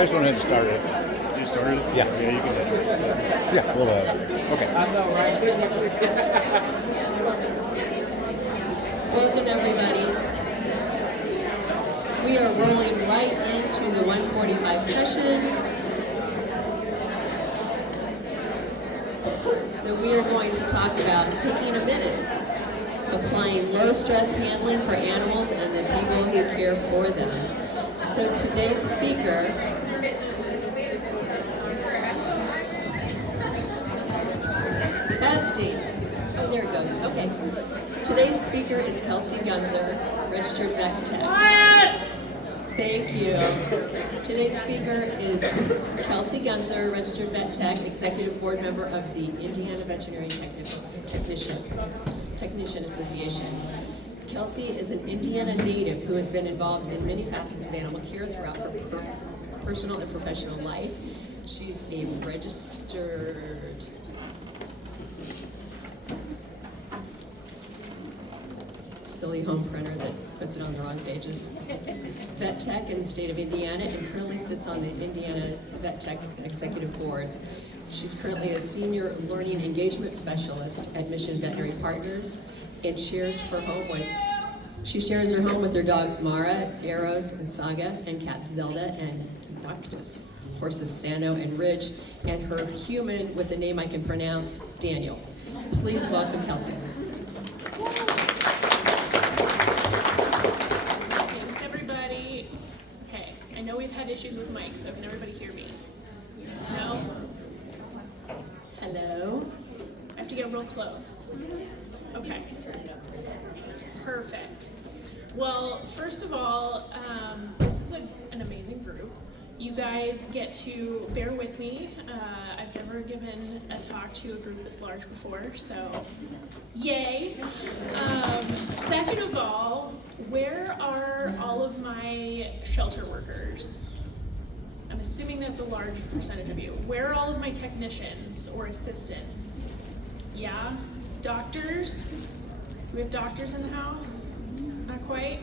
I just went ahead and started it. You started? Yeah. Yeah, you can do it. Yeah, we'll okay. Welcome everybody. We are rolling right into the 1:45 session. So we are going to talk about taking a minute, applying low stress handling for animals and the people who care for them. So today's speaker testing. Oh, there it goes. Okay. Today's speaker is Kelsey Guenther, registered vet tech. Thank you. Today's speaker is Kelsey Guenther, registered vet tech, executive board member of the Indiana Veterinary Technician Association. Kelsey is an Indiana native who has been involved in many facets of animal care throughout her personal and professional life. She's a registered silly home printer that puts it on the wrong pages. Vet Tech in the state of Indiana and currently sits on the Indiana Vet Tech Executive Board. She's currently a senior learning engagement specialist at Mission Veterinary Partners and shares her home with her dogs Mara, Eros, and Saga, and cats Zelda and Noctis, horses Sano and Ridge, and her human with the name I can pronounce, Daniel. Please welcome Kelsey. I know we've had issues with mics, so can everybody hear me? No? Hello? I have to get real close. Okay. Perfect. Well, first of all, this is an amazing group. You guys get to bear with me. I've never given a talk to a group this large before, so yay. Second of all, where are all of my shelter workers? I'm assuming that's a large percentage of you. Where are all of my technicians or assistants? Yeah? Doctors? Do we have doctors in the house? Not quite?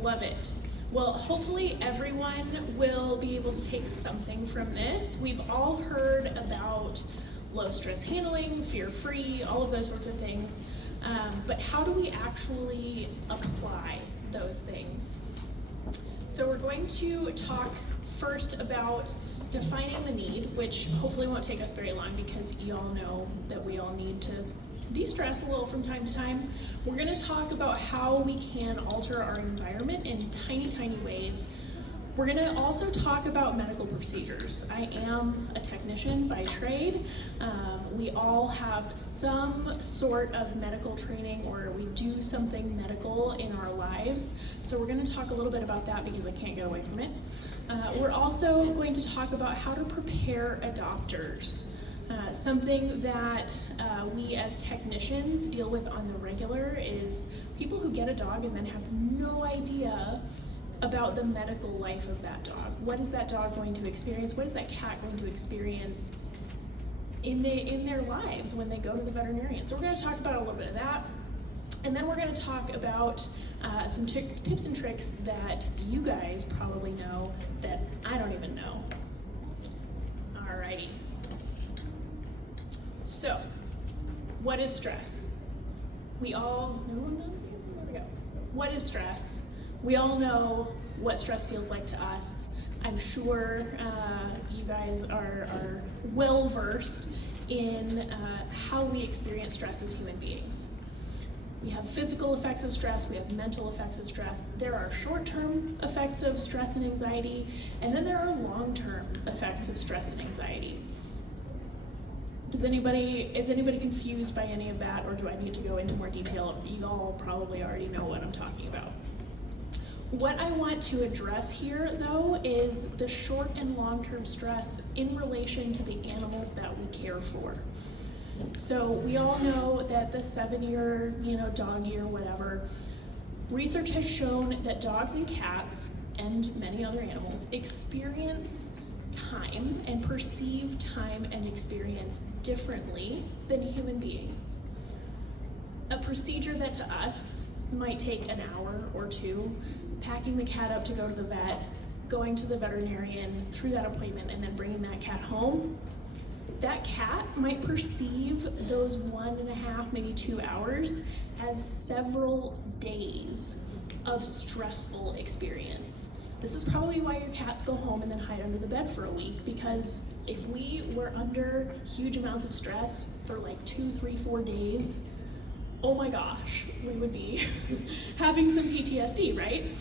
Love it. Well, hopefully everyone will be able to take something from this. We've all heard about low stress handling, fear-free, all of those sorts of things. But how do we actually apply those things? So we're going to talk first about defining the need, which hopefully won't take us very long because you all know that we all need to de-stress a little from time to time. We're going to talk about how we can alter our environment in tiny, tiny ways. We're going to also talk about medical procedures. I am a technician by trade. We all have some sort of medical training or we do something medical in our lives. So we're going to talk a little bit about that because I can't get away from it. We're also going to talk about how to prepare adopters. Something that we as technicians deal with on the regular is people who get a dog and then have no idea about the medical life of that dog. What is that dog going to experience? What is that cat going to experience in their lives when they go to the veterinarian? So we're going to talk about a little bit of that. And then we're going to talk about some tips and tricks that you guys probably know that I don't even know. Alrighty. So, what is stress? We all know. What is stress? We all know what stress feels like to us. I'm sure you guys are well versed in how we experience stress as human beings. We have physical effects of stress, we have mental effects of stress. There are short-term effects of stress and anxiety, and then there are long-term effects of stress and anxiety. Is anybody confused by any of that, or do I need to go into more detail? You all probably already know what I'm talking about. What I want to address here, though, is the short and long-term stress in relation to the animals that we care for. So we all know that the 7-year, dog year, whatever, research has shown that dogs and cats and many other animals experience time and perceive time and experience differently than human beings. A procedure that to us might take an hour or two, packing the cat up to go to the vet, going to the veterinarian through that appointment and then bringing that cat home, that cat might perceive those 1.5, maybe 2 hours as several days of stressful experience. This is probably why your cats go home and then hide under the bed for a week, because if we were under huge amounts of stress for like 2, 3, 4 days, oh my gosh, we would be having some PTSD, right?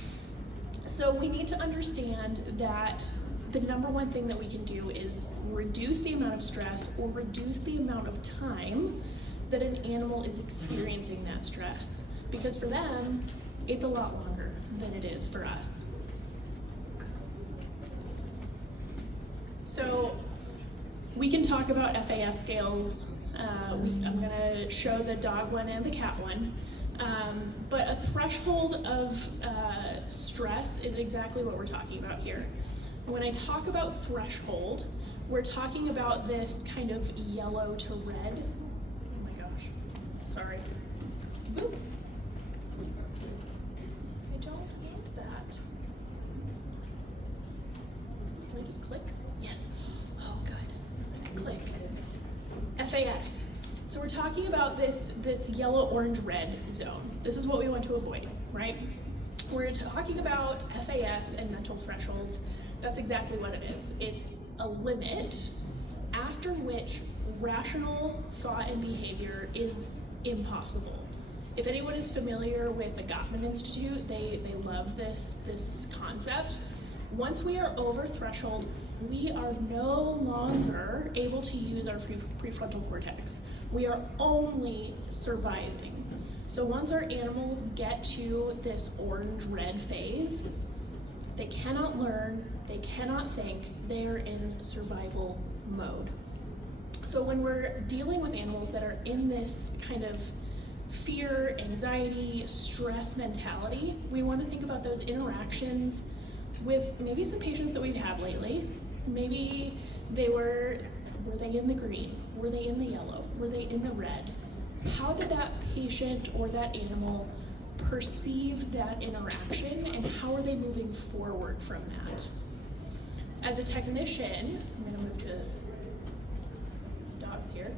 So we need to understand that the number one thing that we can do is reduce the amount of stress or reduce the amount of time that an animal is experiencing that stress. Because for them, it's a lot longer than it is for us. So we can talk about FAS scales. I'm gonna show the dog one and the cat one. But a threshold of stress is exactly what we're talking about here. When I talk about threshold, we're talking about this kind of yellow to red. Oh my gosh, sorry. Boop. I don't want that. Can I just click? Yes. Oh, good. I can click. FAS. So we're talking about this yellow, orange, red zone. This is what we want to avoid, right? We're talking about FAS and mental thresholds. That's exactly what it is. It's a limit after which rational thought and behavior is impossible. If anyone is familiar with the Gottman Institute, they love this concept. Once we are over threshold, we are no longer able to use our prefrontal cortex. We are only surviving. So once our animals get to this orange-red phase, they cannot learn, they cannot think, they are in survival mode. So when we're dealing with animals that are in this kind of fear, anxiety, stress mentality, we want to think about those interactions with maybe some patients that we've had lately. Maybe were they in the green? Were they in the yellow? Were they in the red? How did that patient or that animal perceive that interaction, and how are they moving forward from that? As a technician, I'm going to move to dogs here.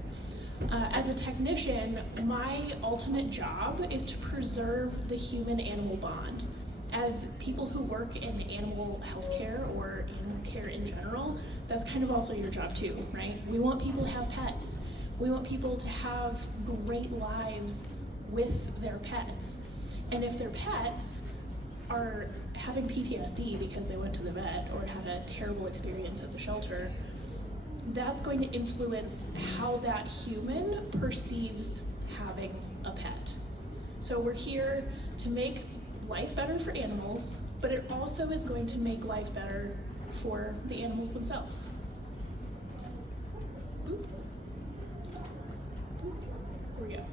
As a technician, my ultimate job is to preserve the human-animal bond. As people who work in animal healthcare or animal care in general, that's kind of also your job too, right? We want people to have pets. We want people to have great lives with their pets. And if their pets are having PTSD because they went to the vet or had a terrible experience at the shelter, that's going to influence how that human perceives having a pet. So we're here to make life better for animals, but it also is going to make life better for the animals themselves. Boop. Boop. Here we go.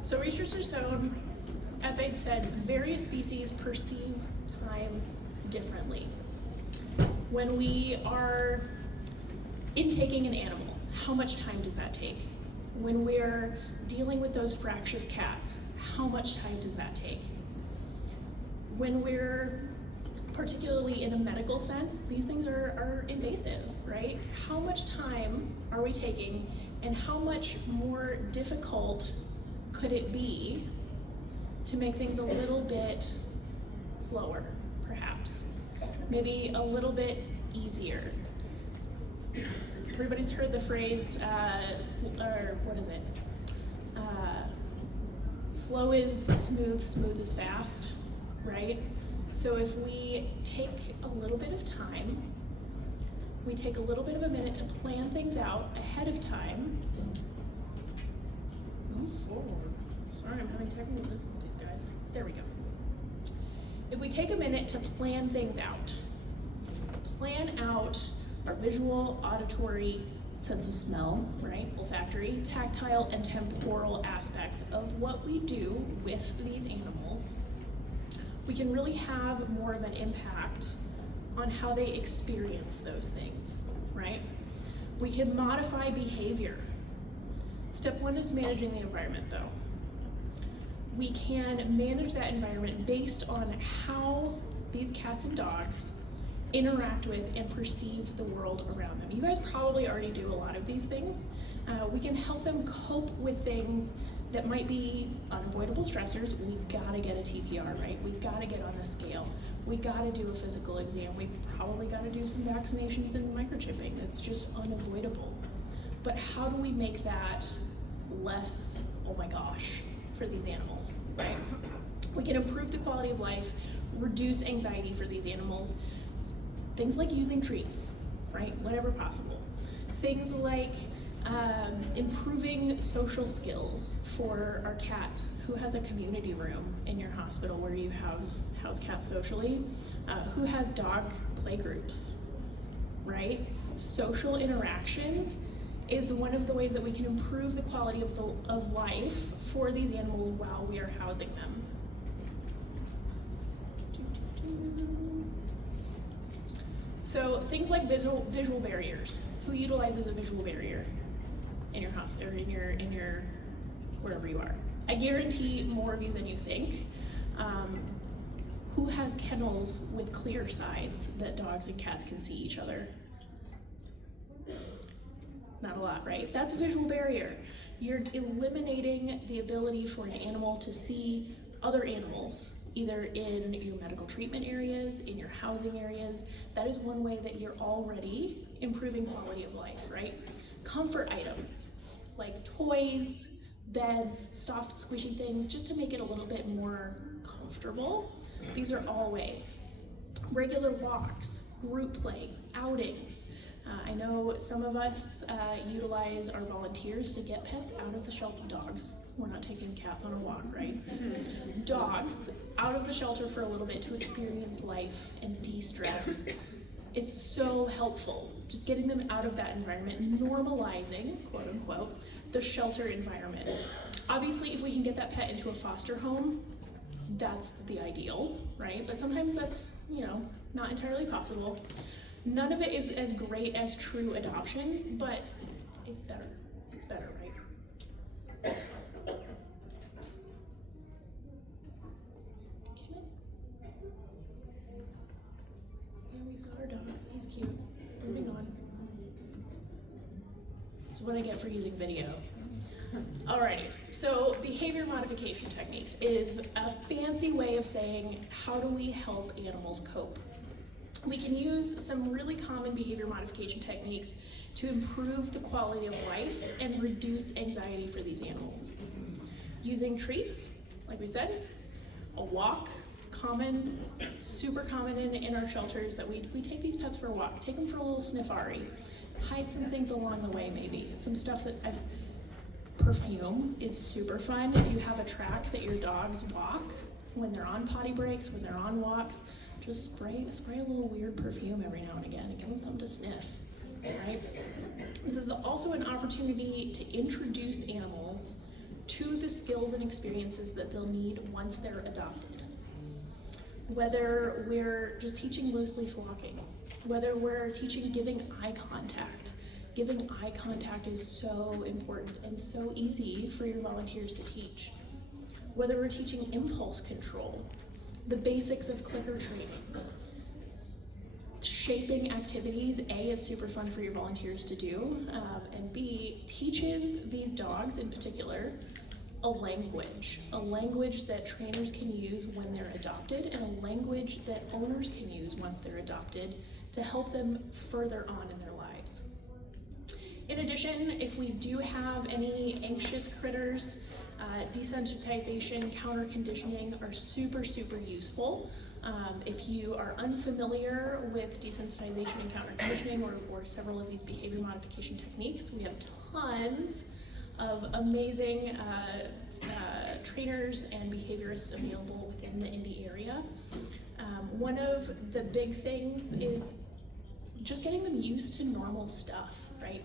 So research has shown, as I said, various species perceive time differently. When we are intaking an animal, how much time does that take? When we're dealing with those fractious cats, how much time does that take? When we're, particularly in a medical sense, these things are invasive, right? How much time are we taking, and how much more difficult could it be to make things a little bit slower, perhaps? Maybe a little bit easier. Everybody's heard the phrase, slow is smooth, smooth is fast, right? So if we take a little bit of time, we take a little bit of a minute to plan things out ahead of time. Move forward. Sorry, I'm having technical difficulties, guys. There we go. If we take a minute to plan things out, plan out our visual, auditory, sense of smell, right, olfactory, tactile, and temporal aspects of what we do with these animals, we can really have more of an impact on how they experience those things, right? We can modify behavior. Step one is managing the environment, though. we can manage that environment based on how these cats and dogs interact with and perceive the world around them. You guys probably already do a lot of these things. We can help them cope with things that might be unavoidable stressors. We gotta get a TPR, right? We gotta get on the scale. We gotta do a physical exam. We probably gotta do some vaccinations and microchipping. That's just unavoidable. But how do we make that less, oh my gosh, for these animals, right? We can improve the quality of life, reduce anxiety for these animals. Things like using treats, right? Whenever possible. Things like improving social skills for our cats. Who has a community room in your hospital where you house cats socially? Who has dog play groups, right? Social interaction is one of the ways that we can improve the quality of life for these animals while we are housing them. So things like visual barriers. Who utilizes a visual barrier in your house or in your wherever you are? I guarantee more of you than you think. Who has kennels with clear sides that dogs and cats can see each other? Not a lot, right? That's a visual barrier. You're eliminating the ability for an animal to see other animals, either in your medical treatment areas, in your housing areas. That is one way that you're already improving quality of life, right? Comfort items like toys, beds, soft squishy things, just to make it a little bit more comfortable. These are all ways. Regular walks, group play, outings. I know some of us utilize our volunteers to get pets out of the shelter. Dogs. We're not taking cats on a walk, right? Dogs out of the shelter for a little bit to experience life and de-stress. It's so helpful. Just getting them out of that environment, normalizing, quote unquote, the shelter environment. Obviously, if we can get that pet into a foster home, that's the ideal, right? But sometimes that's, not entirely possible. None of it is as great as true adoption, but it's better. It's better, right? Kim? Yeah, we saw our dog. He's cute. Moving on. This is what I get for using video. Alrighty, so behavior modification techniques is a fancy way of saying how do we help animals cope. We can use some really common behavior modification techniques to improve the quality of life and reduce anxiety for these animals. Using treats, like we said, a walk, common, super common in our shelters that we take these pets for a walk, take them for a little sniffari, hide some things along the way maybe, some stuff that perfume is super fun. If you have a track that your dogs walk when they're on potty breaks, when they're on walks, just spray a little weird perfume every now and again and give them something to sniff, right? This is also an opportunity to introduce animals to the skills and experiences that they'll need once they're adopted. Whether we're just teaching loose leash walking, whether we're teaching giving eye contact. Giving eye contact is so important and so easy for your volunteers to teach. Whether we're teaching impulse control, the basics of clicker training. Shaping activities, A, is super fun for your volunteers to do, and B, teaches these dogs in particular a language that trainers can use when they're adopted and a language that owners can use once they're adopted to help them further on in their lives. In addition, if we do have any anxious critters, desensitization, counter conditioning are super, super useful. If you are unfamiliar with desensitization and counter conditioning or several of these behavior modification techniques, we have tons of amazing trainers and behaviorists available within the Indy area. One of the big things is just getting them used to normal stuff, right?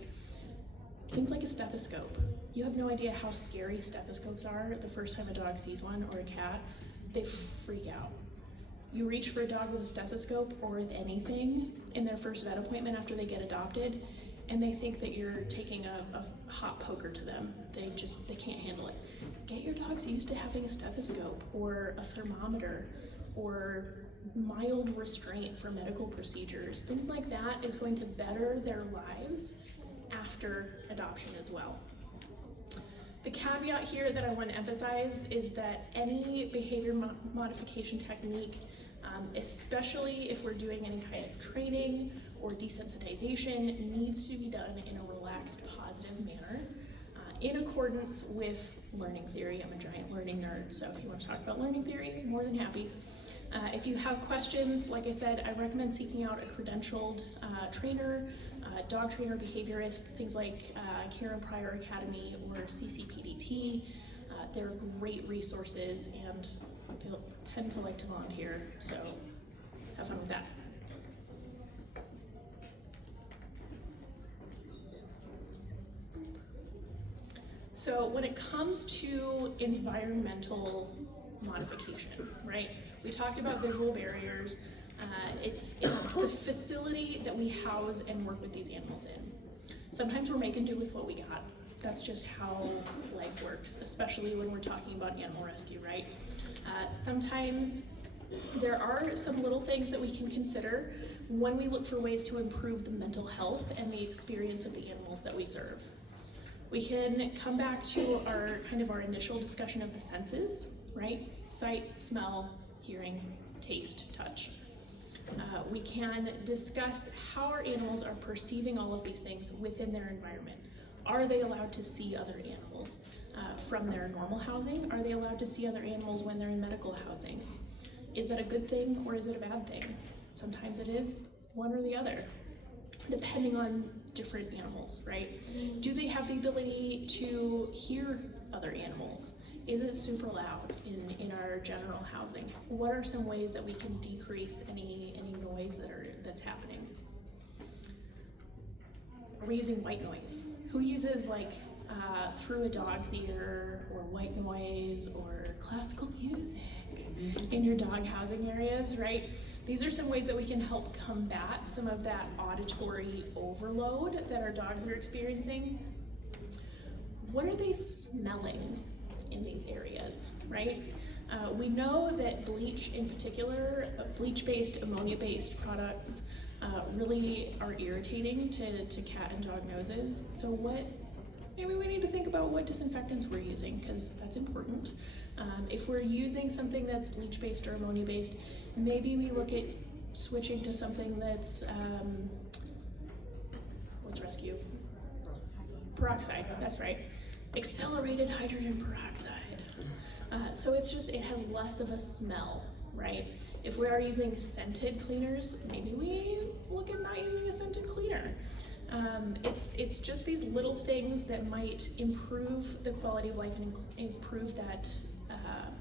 Things like a stethoscope. You have no idea how scary stethoscopes are the first time a dog sees one or a cat. They freak out. You reach for a dog with a stethoscope or with anything in their first vet appointment after they get adopted, and they think that you're taking a hot poker to them. They can't handle it. Get your dogs used to having a stethoscope or a thermometer or mild restraint for medical procedures. Things like that is going to better their lives after adoption as well. The caveat here that I want to emphasize is that any behavior modification technique, especially if we're doing any kind of training or desensitization, needs to be done in a relaxed, positive manner, in accordance with learning theory. I'm a giant learning nerd, so if you want to talk about learning theory, more than happy. If you have questions, like I said, I recommend seeking out a credentialed trainer, dog trainer, behaviorist, things like Karen Pryor Academy or CCPDT. They're great resources and they tend to like to volunteer, so have fun with that. So when it comes to environmental modification, right? We talked about visual barriers. It's the facility that we house and work with these animals in. Sometimes we're making do with what we got. That's just how life works, especially when we're talking about animal rescue, right? Sometimes there are some little things that we can consider when we look for ways to improve the mental health and the experience of the animals that we serve. We can come back to our initial discussion of the senses, right? Sight, smell, hearing, taste, touch. We can discuss how our animals are perceiving all of these things within their environment. Are they allowed to see other animals from their normal housing? Are they allowed to see other animals when they're in medical housing? Is that a good thing or is it a bad thing? Sometimes it is one or the other, depending on different animals, right? Do they have the ability to hear other animals? Is it super loud in our general housing? What are some ways that we can decrease any noise that's happening? Are we using white noise? Who uses through a dog's ear or white noise or classical music in your dog housing areas, right? These are some ways that we can help combat some of that auditory overload that our dogs are experiencing. What are they smelling in these areas, right? We know that bleach in particular, bleach-based, ammonia-based products really are irritating to cat and dog noses. So maybe we need to think about what disinfectants we're using, because that's important. If we're using something that's bleach-based or ammonia-based, maybe we look at switching to something that's, what's rescue? Peroxide, that's right. Accelerated hydrogen peroxide. So it has less of a smell, right? If we are using scented cleaners, maybe we look at not using a scented cleaner. It's just these little things that might improve the quality of life and improve that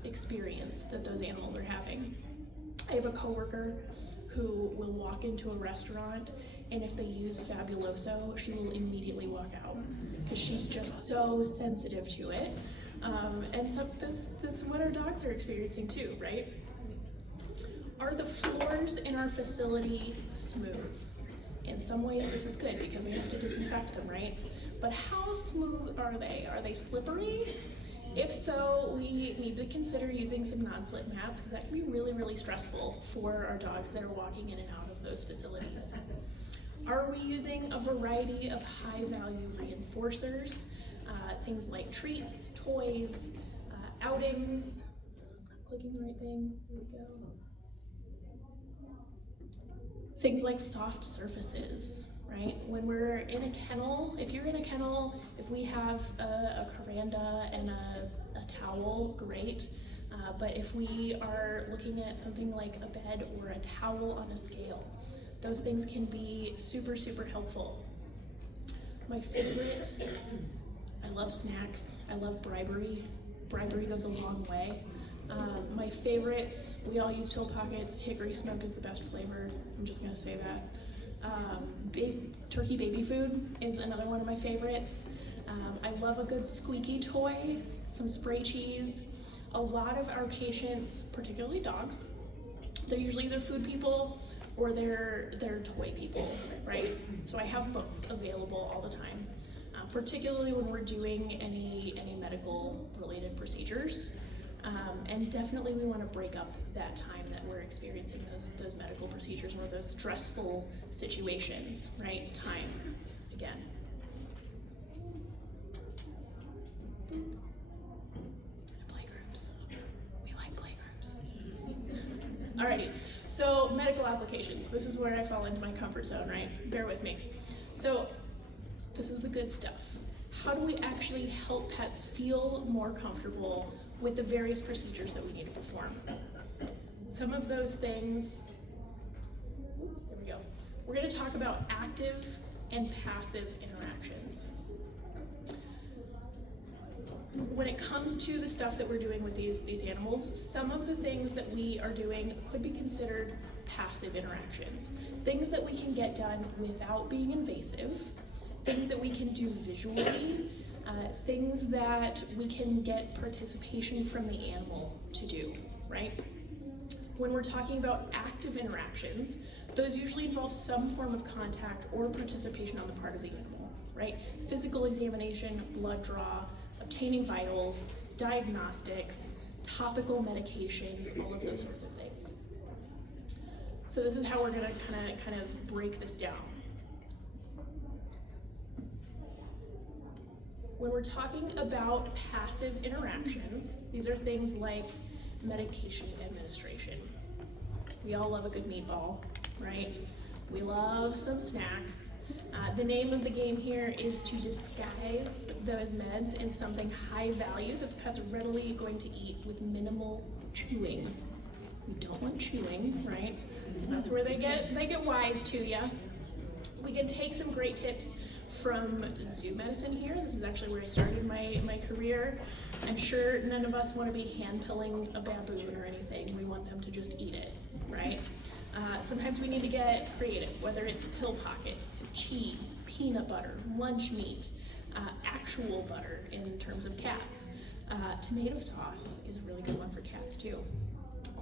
experience that those animals are having. I have a coworker who will walk into a restaurant, and if they use Fabuloso, she will immediately walk out because she's just so sensitive to it. And so that's what our dogs are experiencing too, right? Are the floors in our facility smooth? In some ways this is good because we have to disinfect them, right? But how smooth are they? Are they slippery? If so, we need to consider using some non-slip mats because that can be really, really stressful for our dogs that are walking in and out of those facilities. Are we using a variety of high-value reinforcers? Things like treats, toys, outings. I'm clicking the right thing. Here we go. Things like soft surfaces, right? When we're in a kennel, if you're in a kennel, if we have a veranda and a towel, great. But if we are looking at something like a bed or a towel on a scale, those things can be super, super helpful. My favorite, I love snacks. I love bribery. Bribery goes a long way. My favorites, we all use pill pockets. Hickory smoke is the best flavor. I'm just gonna say that. Turkey baby food is another one of my favorites. I love a good squeaky toy, some spray cheese. A lot of our patients, particularly dogs, they're usually either food people or they're toy people, right? So I have both available all the time, particularly when we're doing any medical related procedures. And definitely we want to break up that time that we're experiencing those medical procedures or those stressful situations, right? Time, again. Playgroups. We like playgroups. Alrighty, so medical applications. This is where I fall into my comfort zone, right? Bear with me. So this is the good stuff. How do we actually help pets feel more comfortable with the various procedures that we need to perform? Some of those things, there we go. We're going to talk about active and passive interactions. When it comes to the stuff that we're doing with these animals, some of the things that we are doing could be considered passive interactions. Things that we can get done without being invasive, things that we can do visually, things that we can get participation from the animal to do, right? When we're talking about active interactions, those usually involve some form of contact or participation on the part of the animal, right? Physical examination, blood draw, obtaining vitals, diagnostics, topical medications, all of those sorts of things. So this is how we're gonna kind of break this down. When we're talking about passive interactions, these are things like medication administration. We all love a good meatball, right? We love some snacks. The name of the game here is to disguise those meds in something high value that the pet's readily going to eat with minimal chewing. We don't want chewing, right? That's where they get wise to you. We can take some great tips from zoo medicine here. This is actually where I started my career. I'm sure none of us want to be hand-pilling a baboon or anything. We want them to just eat it, right? Sometimes we need to get creative, whether it's pill pockets, cheese, peanut butter, lunch meat, actual butter in terms of cats. Tomato sauce is a really good one for cats too.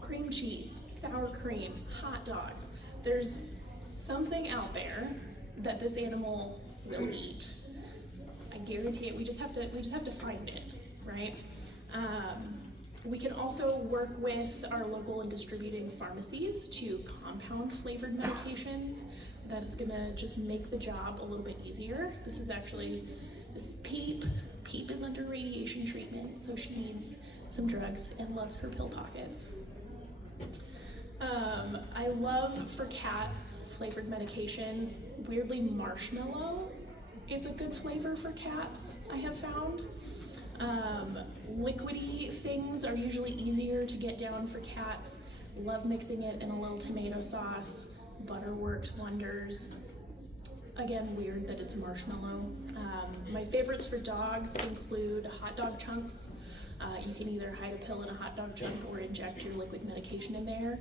Cream cheese, sour cream, hot dogs. There's something out there that this animal will eat. I guarantee it. We just have to find it, right? We can also work with our local and distributing pharmacies to compound flavored medications. That is gonna just make the job a little bit easier. This is Peep. Peep is under radiation treatment, so she needs some drugs and loves her pill pockets. I love for cats flavored medication. Weirdly, marshmallow is a good flavor for cats, I have found. Liquidy things are usually easier to get down for cats. Love mixing it in a little tomato sauce. Butter works wonders. Again, weird that it's marshmallow. My favorites for dogs include hot dog chunks. You can either hide a pill in a hot dog chunk or inject your liquid medication in there.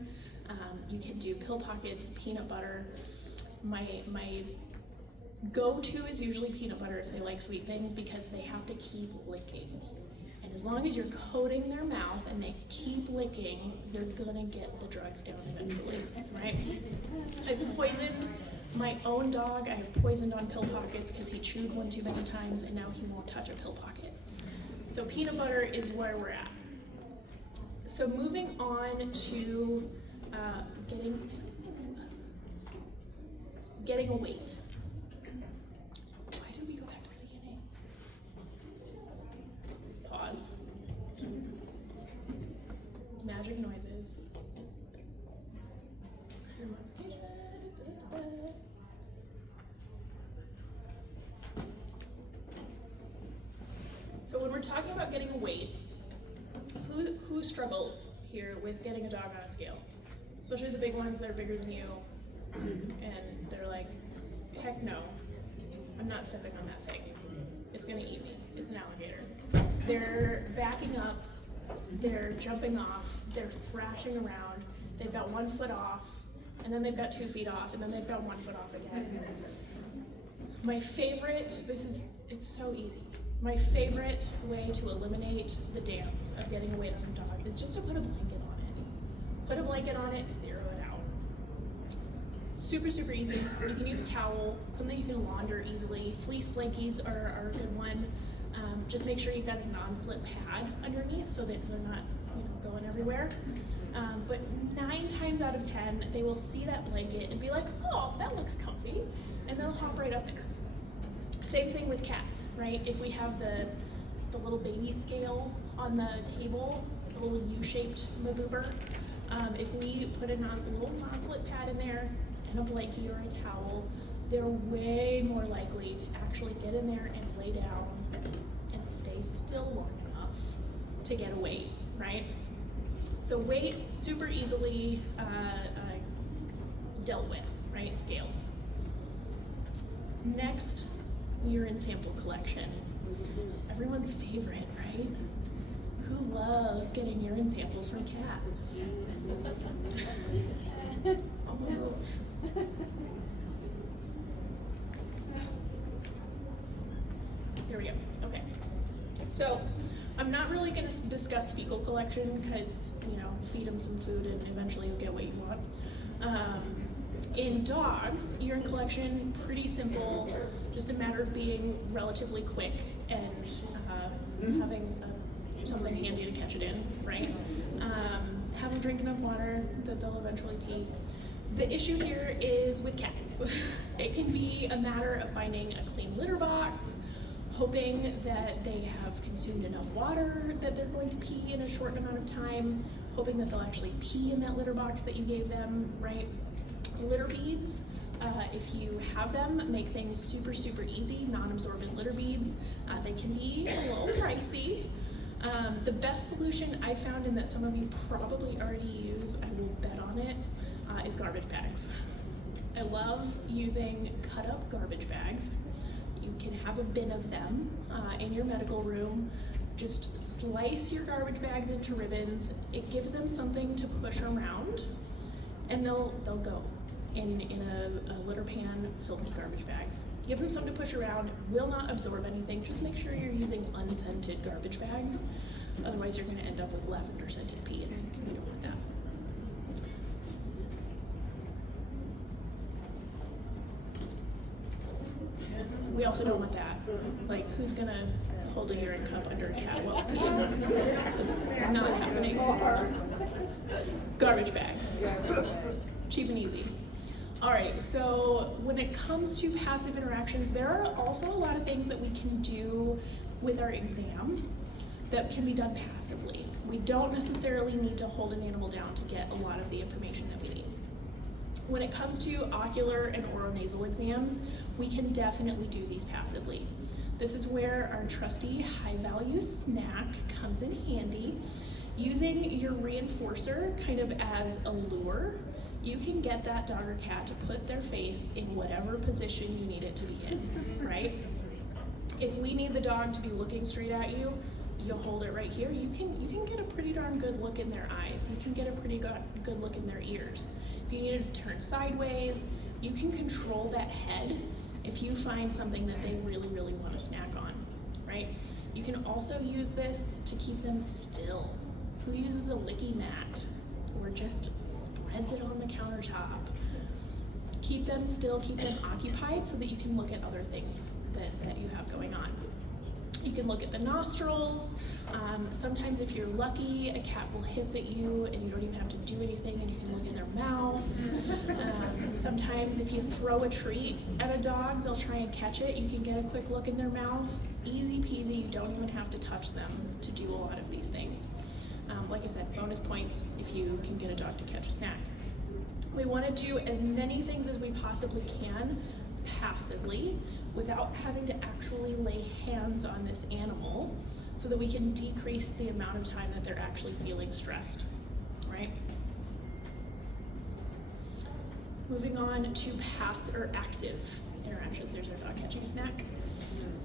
You can do pill pockets, peanut butter. My go-to is usually peanut butter if they like sweet things, because they have to keep licking. And as long as you're coating their mouth and they keep licking, they're gonna get the drugs down eventually, right? I've poisoned my own dog. I have poisoned on pill pockets because he chewed one too many times and now he won't touch a pill pocket. So peanut butter is where we're at. So moving on to getting a weight. Why did we go back to the beginning? Pause. Magic noises. So when we're talking about getting a weight, who struggles here with getting a dog on a scale? Especially the big ones that are bigger than you, and they're like, heck no, I'm not stepping on that thing. It's gonna eat me. It's an alligator. They're backing up, they're jumping off, they're thrashing around, they've got 1 foot off, and then they've got 2 feet off, and then they've got 1 foot off again. My favorite, it's so easy. My favorite way to eliminate the dance of getting a weight on a dog is just to put a blanket on it. Put a blanket on it and zero it Super, super easy. You can use a towel, something you can launder easily. Fleece blankies are a good one. Just make sure you've got a non-slip pad underneath so that they're not going everywhere. But 9 times out of 10, they will see that blanket and be like, oh, that looks comfy, and they'll hop right up there. Same thing with cats, right? If we have the little baby scale on the table, the little U-shaped maboober, if we put a little non-slip pad in there and a blankie or a towel, they're way more likely to actually get in there and lay down and stay still long enough to get a weight, right? So weight, super easily dealt with, right? Scales. Next, urine sample collection. Everyone's favorite, right? Who loves getting urine samples from cats? Oh my gosh. Here we go. Okay. So I'm not really going to discuss fecal collection because, feed them some food and eventually you'll get what you want. In dogs, urine collection, pretty simple, just a matter of being relatively quick and having something handy to catch it in, right? Have them drink enough water that they'll eventually pee. The issue here is with cats. It can be a matter of finding a clean litter box, hoping that they have consumed enough water that they're going to pee in a short amount of time, hoping that they'll actually pee in that litter box that you gave them, right? Litter beads, if you have them, make things super, super easy, non-absorbent litter beads. They can be a little pricey. The best solution I found, and that some of you probably already use, I will bet on it, is garbage bags. I love using cut up garbage bags. You can have a bin of them in your medical room. Just slice your garbage bags into ribbons. It gives them something to push around, and they'll go in a litter pan filled with garbage bags. Give them something to push around. Will not absorb anything. Just make sure you're using unscented garbage bags. Otherwise, you're going to end up with lavender scented pee, and we don't want that. We also don't want that. Like, who's gonna hold a urine cup under a cat while it's peeing? It's not happening. Garbage bags. Cheap and easy. All right, so when it comes to passive interactions, there are also a lot of things that we can do with our exam that can be done passively. We don't necessarily need to hold an animal down to get a lot of the information that we need. When it comes to ocular and oronasal exams, we can definitely do these passively. This is where our trusty high-value snack comes in handy. Using your reinforcer kind of as a lure, you can get that dog or cat to put their face in whatever position you need it to be in, right? If we need the dog to be looking straight at you, you'll hold it right here. You can get a pretty darn good look in their eyes. You can get a pretty good look in their ears. If you need it to turn sideways, you can control that head if you find something that they really, really want to snack on, right? You can also use this to keep them still. Who uses a licky mat or just spreads it on the countertop? Keep them still, keep them occupied so that you can look at other things that you have going on. You can look at the nostrils. Sometimes if you're lucky, a cat will hiss at you and you don't even have to do anything and you can look in their mouth. Sometimes if you throw a treat at a dog, they'll try and catch it. You can get a quick look in their mouth. Easy peasy, you don't even have to touch them to do a lot of these things. Like I said, bonus points if you can get a dog to catch a snack. We want to do as many things as we possibly can passively without having to actually lay hands on this animal so that we can decrease the amount of time that they're actually feeling stressed, right? Moving on to active interactions. There's our dog catching a snack.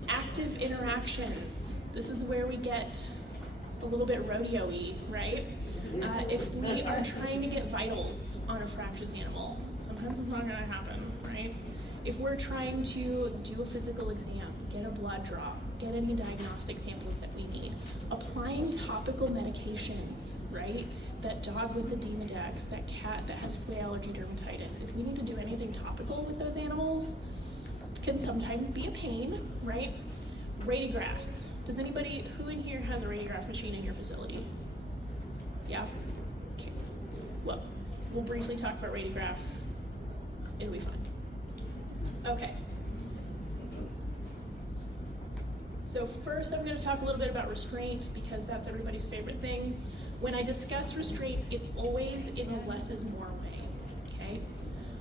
Active interactions. This is where we get a little bit rodeo-y, right? If we are trying to get vitals on a fractious animal, sometimes it's not gonna happen, right? If we're trying to do a physical exam, get a blood draw, get any diagnostic samples that we need. Applying topical medications, right? That dog with the Demodex, that cat that has flea allergy dermatitis. If we need to do anything topical with those animals, can sometimes be a pain, right? Radiographs. Does anybody, who in here has a radiograph machine in your facility? Yeah? Okay. Well, we'll briefly talk about radiographs. It'll be fun. Okay. So first I'm going to talk a little bit about restraint because that's everybody's favorite thing. When I discuss restraint, it's always in a less is more way, okay?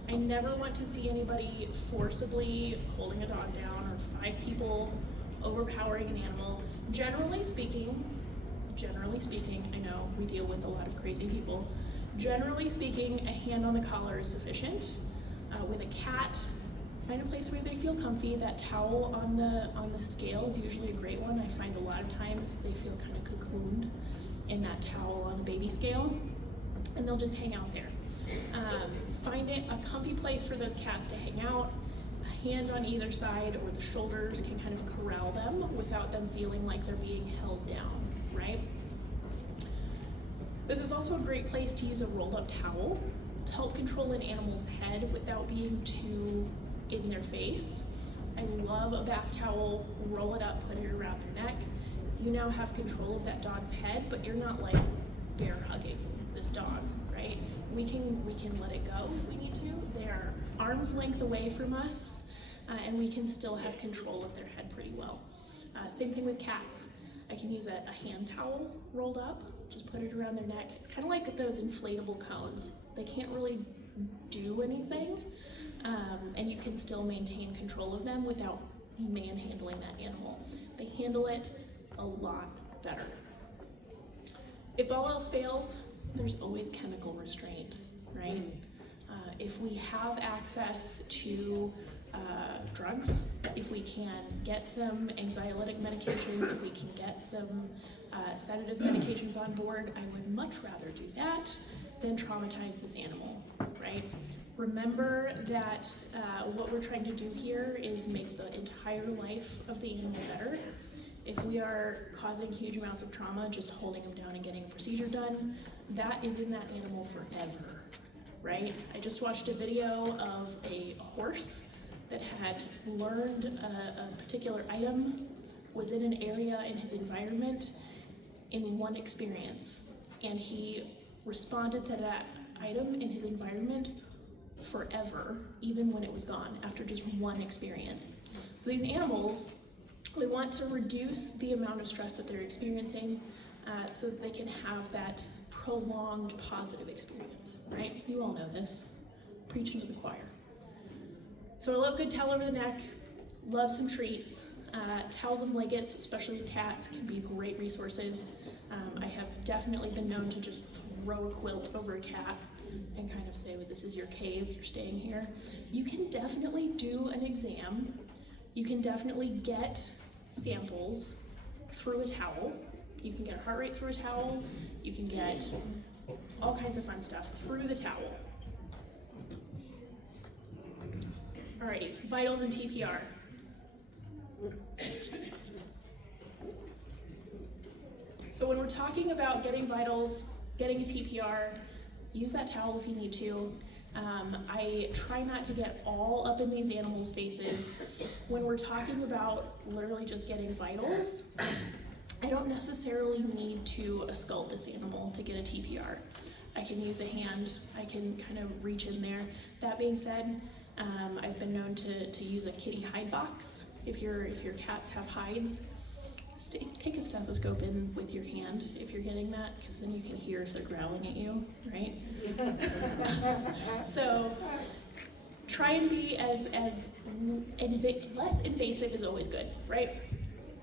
I never want to see anybody forcibly holding a dog down or 5 people overpowering an animal. Generally speaking, I know we deal with a lot of crazy people. Generally speaking, a hand on the collar is sufficient. With a cat, find a place where they feel comfy. That towel on the scale is usually a great one. I find a lot of times they feel kind of cocooned in that towel on the baby scale, and they'll just hang out there. Find it a comfy place for those cats to hang out. A hand on either side or the shoulders can kind of corral them without them feeling like they're being held down, right? This is also a great place to use a rolled up towel to help control an animal's head without being too in their face. I love a bath towel, roll it up, put it around their neck. You now have control of that dog's head, but you're not like bear hugging this dog, right? We can let it go if we need to. They are arm's length away from us, and we can still have control of their head pretty well. Same thing with cats. I can use a hand towel rolled up, just put it around their neck. It's kind of like those inflatable cones. They can't really do anything, and you can still maintain control of them without manhandling that animal. They handle it a lot better. If all else fails, there's always chemical restraint, right? If we have access to drugs, if we can get some anxiolytic medications, if we can get some sedative medications on board, I would much rather do that than traumatize this animal, right? Remember that what we're trying to do here is make the entire life of the animal better. If we are causing huge amounts of trauma, just holding them down and getting a procedure done, that is in that animal forever, right? I just watched a video of a horse that had learned a particular item, was in an area in his environment in one experience, and he responded to that item in his environment forever, even when it was gone, after just one experience. So these animals, we want to reduce the amount of stress that they're experiencing so that they can have that prolonged positive experience, right? You all know this. Preaching to the choir. So I love good towel over the neck, love some treats. Towels and blankets, especially with cats, can be great resources. I have definitely been known to just throw a quilt over a cat and kind of say, well, this is your cave, you're staying here. You can definitely do an exam. You can definitely get samples through a towel. You can get a heart rate through a towel. You can get all kinds of fun stuff through the towel. Alrighty, vitals and TPR. So when we're talking about getting vitals, getting a TPR, use that towel if you need to. I try not to get all up in these animals' faces. When we're talking about literally just getting vitals, I don't necessarily need to assault this animal to get a TPR. I can use a hand, I can kind of reach in there. That being said, I've been known to use a kitty hide box. If your cats have hides, take a stethoscope in with your hand if you're getting that, because then you can hear if they're growling at you, right? So try and be as less invasive is always good, right?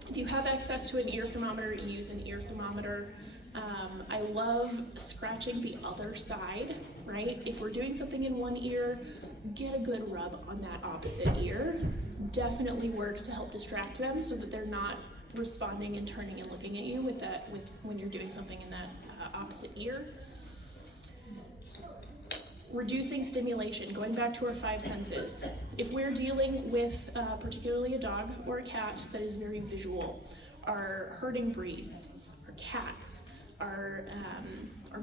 If you have access to an ear thermometer, use an ear thermometer. I love scratching the other side, right? If we're doing something in one ear, get a good rub on that opposite ear. Definitely works to help distract them so that they're not responding and turning and looking at you when you're doing something in that opposite ear. Reducing stimulation, going back to our 5 senses. If we're dealing with particularly a dog or a cat that is very visual, our herding breeds, our cats, our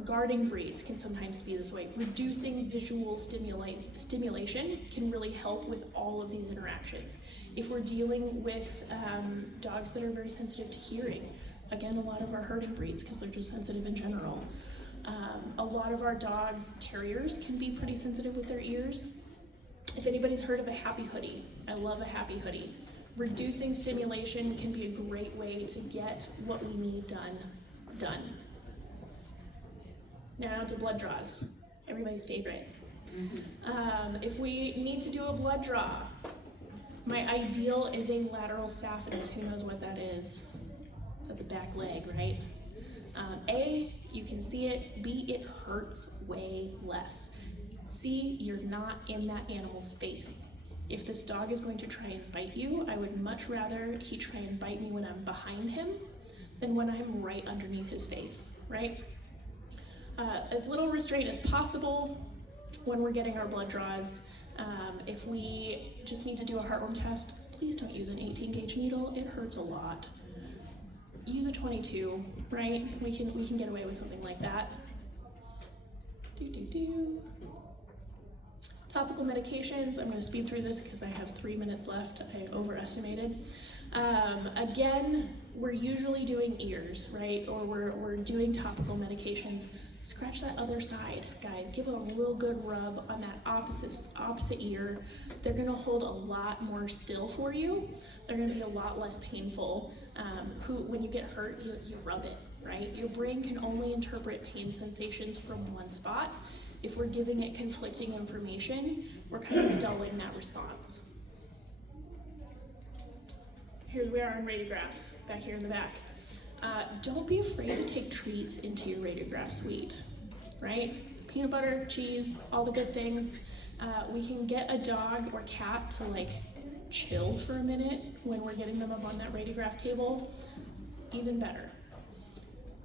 guarding breeds can sometimes be this way. Reducing visual stimulation can really help with all of these interactions. If we're dealing with dogs that are very sensitive to hearing, again, a lot of our herding breeds, because they're just sensitive in general. A lot of our dogs, terriers, can be pretty sensitive with their ears. If anybody's heard of a happy hoodie, I love a happy hoodie. Reducing stimulation can be a great way to get what we need done. Now to blood draws, everybody's favorite. If we need to do a blood draw, my ideal is a lateral saphenous. Who knows what that is? That's a back leg, right? A, you can see it. B, it hurts way less. C, you're not in that animal's face. If this dog is going to try and bite you, I would much rather he try and bite me when I'm behind him than when I'm right underneath his face, right? As little restraint as possible when we're getting our blood draws. If we just need to do a heartworm test, please don't use an 18 gauge needle. It hurts a lot. Use a 22, right? We can get away with something like that. Topical medications, I'm going to speed through this because I have 3 minutes left. I overestimated. Again, we're usually doing ears, right? Or we're doing topical medications. Scratch that other side, guys. Give a real good rub on that opposite ear. They're going to hold a lot more still for you. They're going to be a lot less painful. When you get hurt, you rub it, right? Your brain can only interpret pain sensations from one spot. If we're giving it conflicting information, we're kind of dulling that response. Here we are on radiographs, back here in the back. Don't be afraid to take treats into your radiograph suite, right? Peanut butter, cheese, all the good things. We can get a dog or cat to chill for a minute when we're getting them up on that radiograph table. Even better.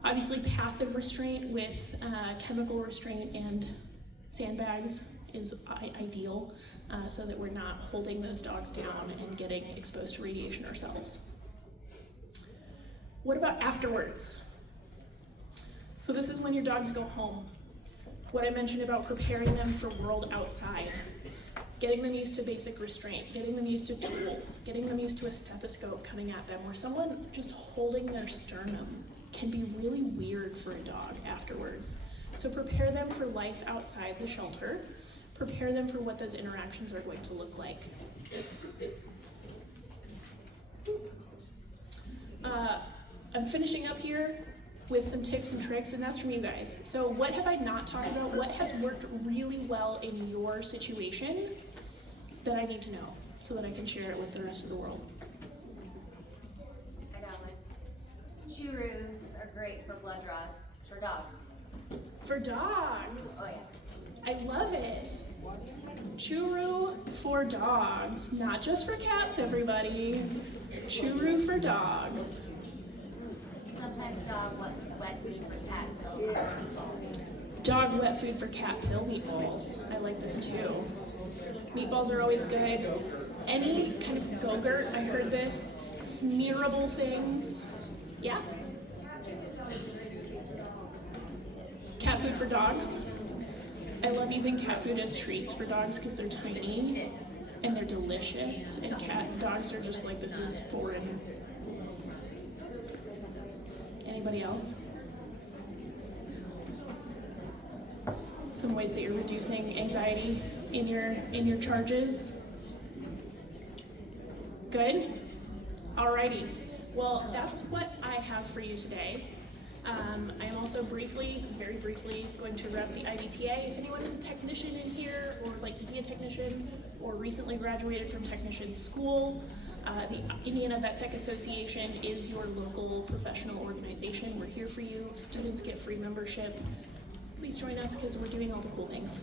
Obviously, passive restraint with chemical restraint and sandbags is ideal so that we're not holding those dogs down and getting exposed to radiation ourselves. What about afterwards? So this is when your dogs go home. What I mentioned about preparing them for world outside, getting them used to basic restraint, getting them used to tools, getting them used to a stethoscope coming at them, where someone just holding their sternum can be really weird for a dog afterwards. So prepare them for life outside the shelter. Prepare them for what those interactions are going to look like. I'm finishing up here with some tips and tricks, and that's from you guys. So what have I not talked about? What has worked really well in your situation that I need to know so that I can share it with the rest of the world? I got one. Churros are great for blood draws for dogs. For dogs? Oh yeah. I love it. Churro for dogs, not just for cats, everybody. Churro for dogs. Sometimes dog wet food for cat pill meatballs. Dog wet food for cat pill meatballs. I like this too. Meatballs are always good. Any kind of Go-Gurt, I heard this. Smearable things. Yeah? Cat food for dogs. I love using cat food as treats for dogs because they're tiny and they're delicious. And dogs are just like, this is foreign. Anybody else? Some ways that you're reducing anxiety in your charges? Good? Alrighty. Well, that's what I have for you today. I am also very briefly, going to wrap the IVTA. If anyone is a technician in here or would like to be a technician or recently graduated from technician school, the Indiana Vet Tech Association is your local professional organization. We're here for you. Students get free membership. Please join us because we're doing all the cool things.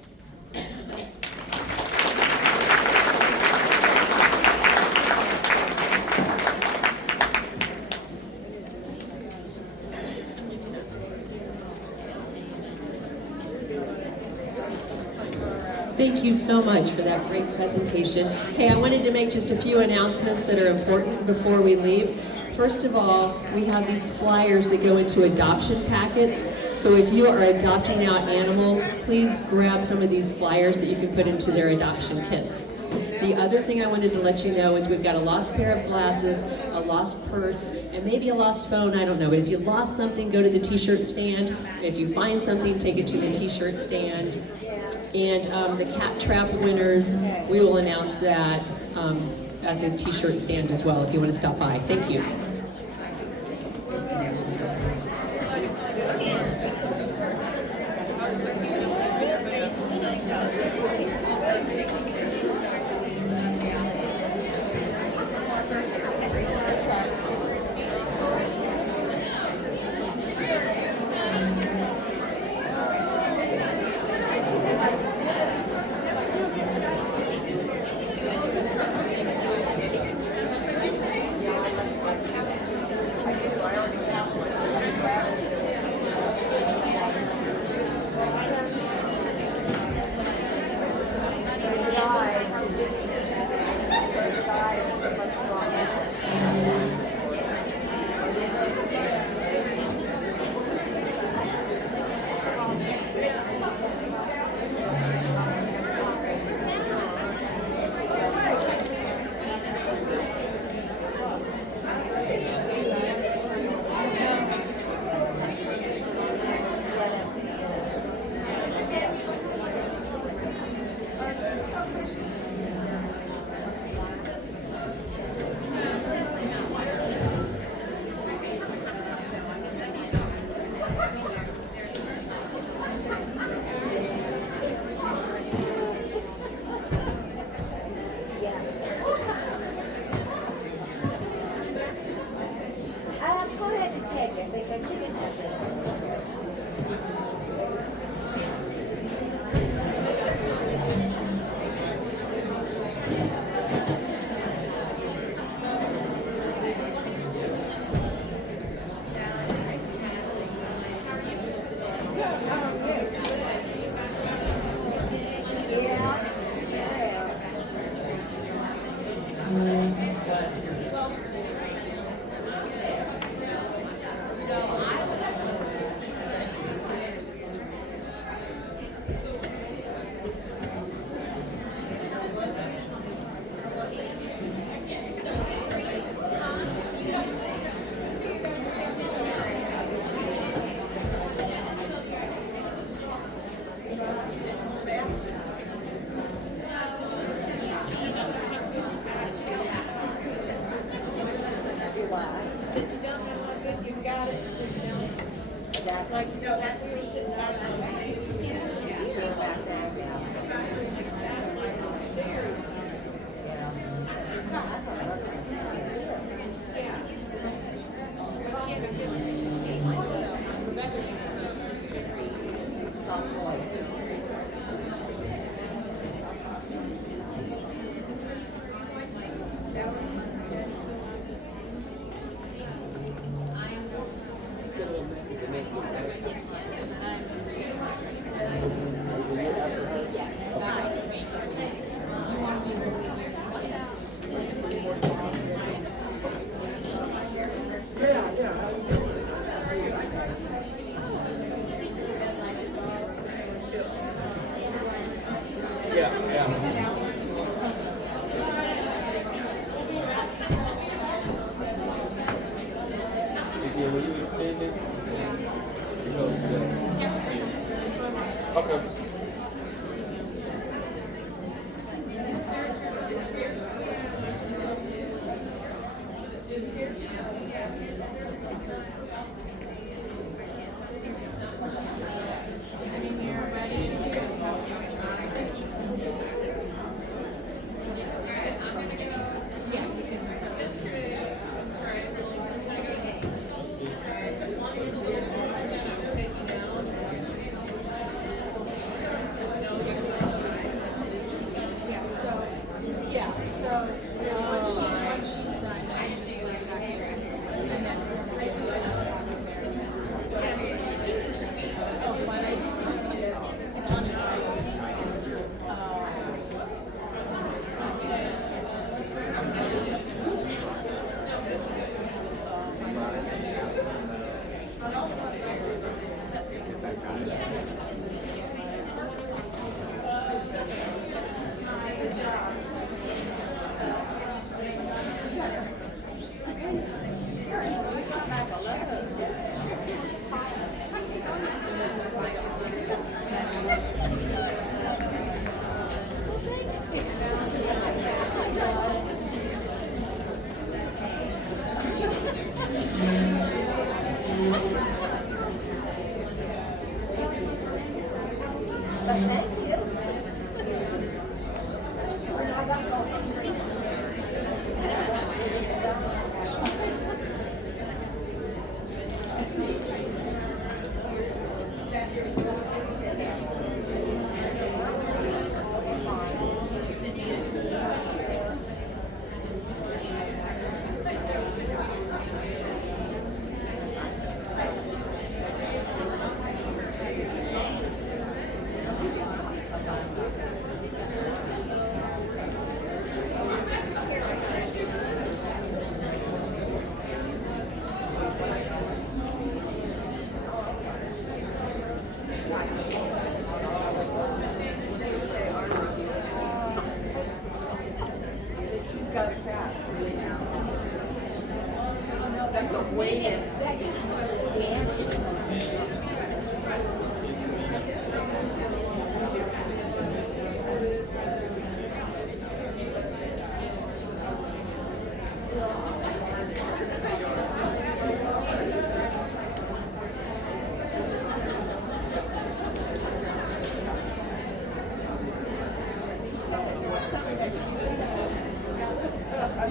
Thank you so much for that great presentation. Hey, I wanted to make just a few announcements that are important before we leave. First of all, we have these flyers that go into adoption packets. So if you are adopting out animals, please grab some of these flyers that you can put into their adoption kits. The other thing I wanted to let you know is we've got a lost pair of glasses, a lost purse, and maybe a lost phone, I don't know. But if you lost something, go to the t-shirt stand. If you find something, take it to the t-shirt stand. And the cat trap winners, we will announce that at the t-shirt stand as well if you want to stop by. Thank you.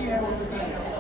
Yeah.